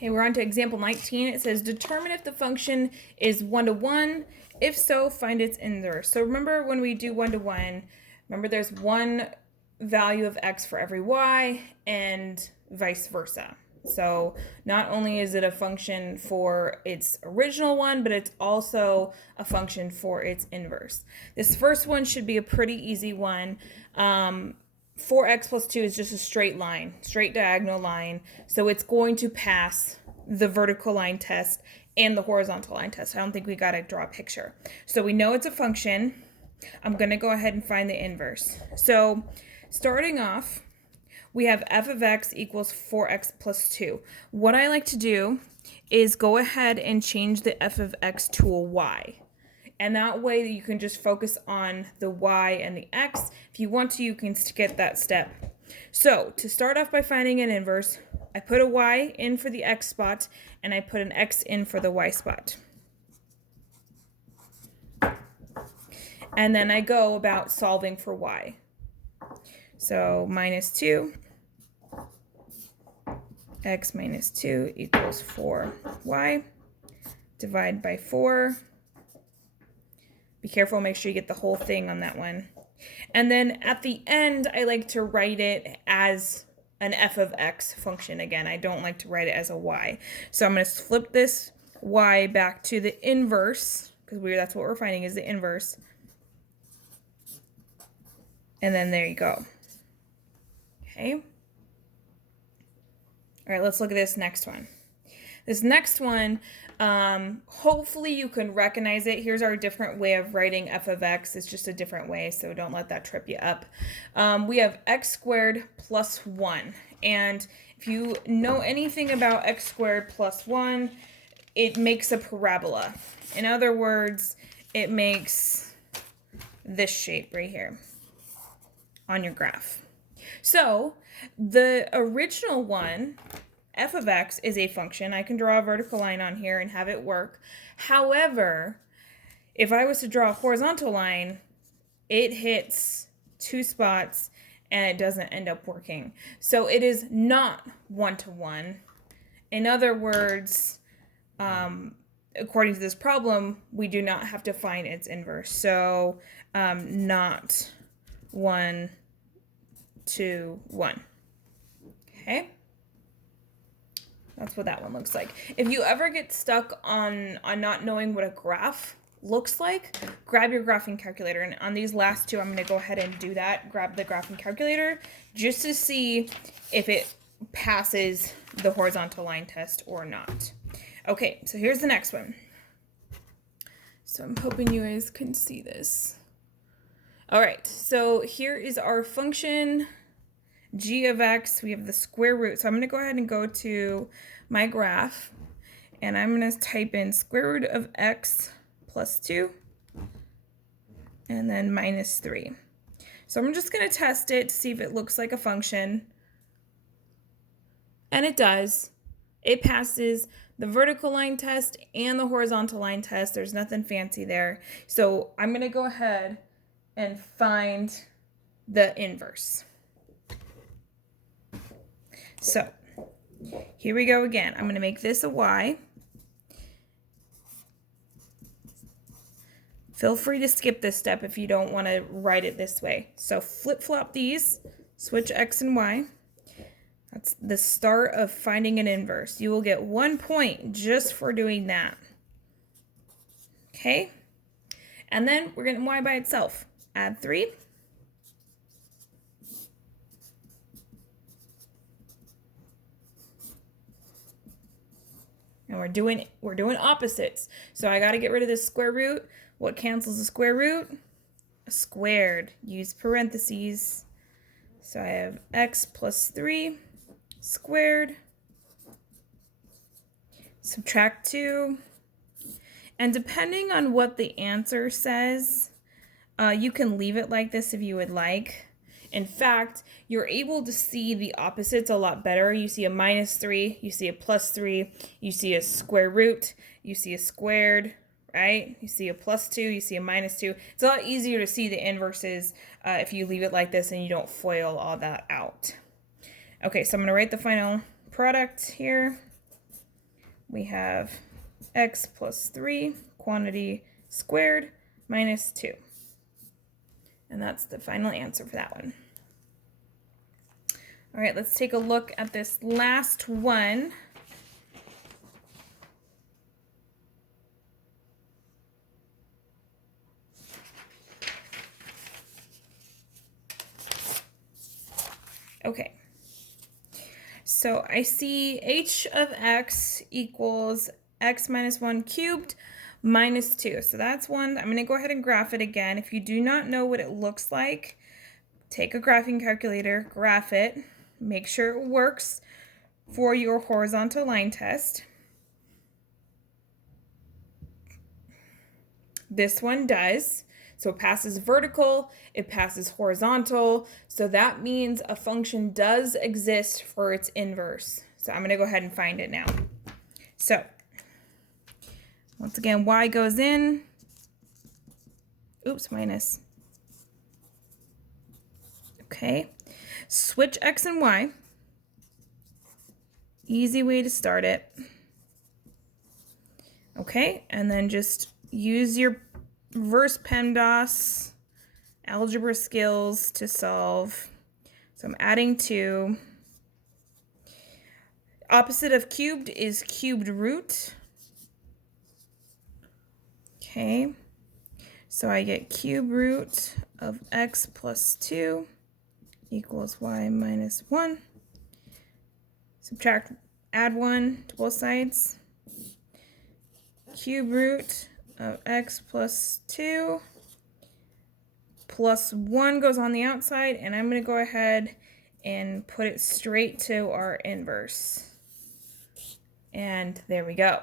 Okay, we're on to example 19. It says determine if the function is 1 to 1. If so, find its inverse. So remember when we do 1 to 1, remember there's one value of x for every y and vice versa. So not only is it a function for its original one, but it's also a function for its inverse. This first one should be a pretty easy one. 4x plus 2 is just a straight line, straight diagonal line. So it's going to pass the vertical line test and the horizontal line test. I don't think we got to draw a picture. So we know it's a function. I'm going to go ahead and find the inverse. So starting off, we have f of x equals 4x plus 2. What I like to do is go ahead and change the f of x to a y. And that way you can just focus on the y and the x. If you want to, you can skip that step. So to start off by finding an inverse, I put a y in for the x spot, and I put an x in for the y spot. And then I go about solving for y. So minus 2, x minus 2 equals 4y. Divide by 4. Be careful, make sure you get the whole thing on that one. And then at the end, I like to write it as an f of x function again. I don't like to write it as a y. So I'm going to flip this y back to the inverse, because that's what we're finding is the inverse. And then there you go. Okay. All right, let's look at this next one. This next one, hopefully you can recognize it. Here's our different way of writing f of x. It's just a different way, so don't let that trip you up. We have x squared plus 1. And if you know anything about x squared plus 1, it makes a parabola. In other words, it makes this shape right here on your graph. So the original one, f of x, is a function. I can draw a vertical line on here and have it work. However, if I was to draw a horizontal line, it hits two spots and it doesn't end up working. So it is not 1 to 1. In other words, according to this problem, we do not have to find its inverse. So not 1 to 1. Okay? That's what that one looks like. If you ever get stuck on not knowing what a graph looks like, grab your graphing calculator. And on these last two, I'm going to go ahead and do that. Grab the graphing calculator just to see if it passes the horizontal line test or not. Okay, so here's the next one. So I'm hoping you guys can see this. All right, so here is our function g of x. We have the square root. So I'm going to go ahead and go to my graph, and I'm going to type in square root of x plus 2 and then minus 3. So I'm just going to test it to see if it looks like a function. And it does. It passes the vertical line test and the horizontal line test. There's nothing fancy there. So I'm going to go ahead and find the inverse. So here we go again. I'm going to make this a y. Feel free to skip this step if you don't want to write it this way. So flip-flop these, switch x and y. That's the start of finding an inverse. You will get 1 point just for doing that. Okay? And then we're getting y by itself. Add 3. And we're doing opposites. So I got to get rid of this square root. What cancels the square root? A squared. Use parentheses. So I have x plus 3 squared. Subtract 2. And depending on what the answer says, you can leave it like this if you would like. In fact, you're able to see the opposites a lot better. You see a minus 3, you see a plus 3, you see a square root, you see a squared, right? You see a plus 2, you see a minus 2. It's a lot easier to see the inverses if you leave it like this and you don't FOIL all that out. Okay, so I'm going to write the final product here. we have x plus 3 quantity squared minus 2. And that's the final answer for that one. All right, let's take a look at this last one. Okay, so I see h of x equals x minus 1 cubed minus 2. So that's one. I'm going to go ahead and graph it again. If you do not know what it looks like, take a graphing calculator, graph it, make sure it works for your horizontal line test. This one does. So it passes vertical, it passes horizontal. So that means a function does exist for its inverse. So I'm going to go ahead and find it now. So once again, y goes in. Oops, minus. Okay. Switch x and y. Easy way to start it. Okay, and then just use your reverse PEMDAS algebra skills to solve. So I'm adding 2. Opposite of cubed is cubed root. Okay, so I get cube root of x plus 2 equals y minus 1. Subtract, add 1 to both sides. Cube root of x plus 2 plus 1 goes on the outside, and I'm going to go ahead and put it straight to our inverse. And there we go.